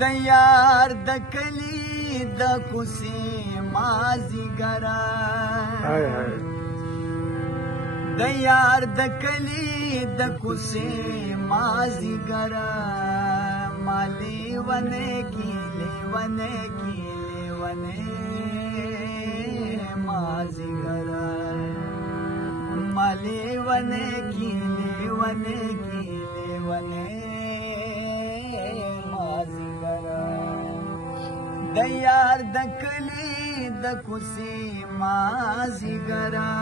د یار د کلی د کوڅې مازیګره د یار د کلی د کوڅې مازیګره ما لیونې کې لیونې کې لیونې مازیګره ما لیونې کې لیونې کې لیونې د یار د کلی د کوڅې مازیګره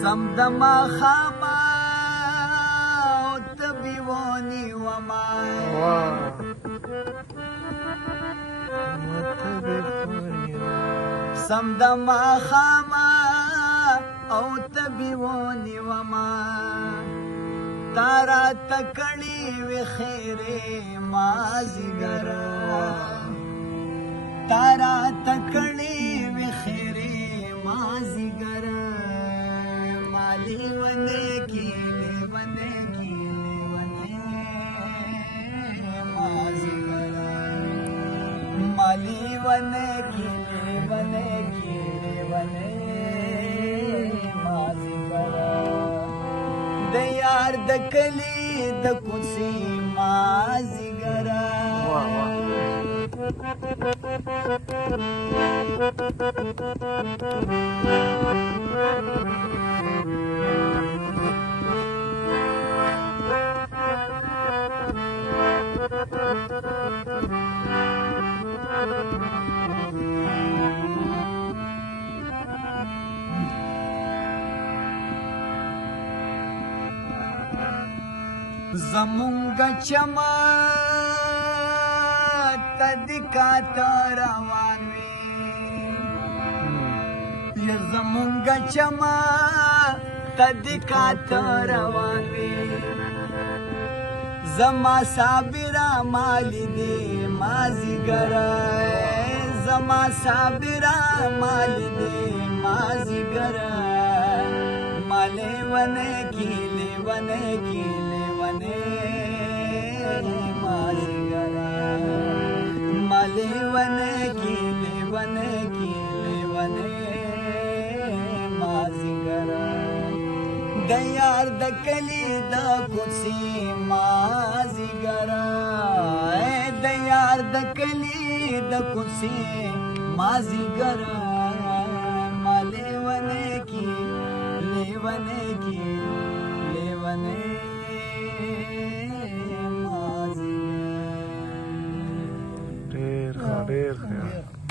سم د ماښامه او تبې ونیومه سم د ماښامه او تبې ونیومه تارا تکړی وی خیره مازیګره تارا تکړی وی خیره مازیګره مالی ونه کی لیونه کی لیونه مازیګره مالی ونه کی لیونه کی لیونه مازیګره د یار د کلی د کوڅې مازیګره زمونږ چمن ته د کاته روان وي زمونږ چمن ته د کاته روان وي زما صابره مالی دې مازیګره زما صابره مالی دې مازیګره ما لیونې کې لیونې کې لیونې مازیګره ما لیونې کې لیونې کې لیونې مازیګره د یار د کلی د کوڅې مازیګره د یار د کلی د کوڅې مازیګره ما لیونې کې لیونې کې لیونې ډېر ښه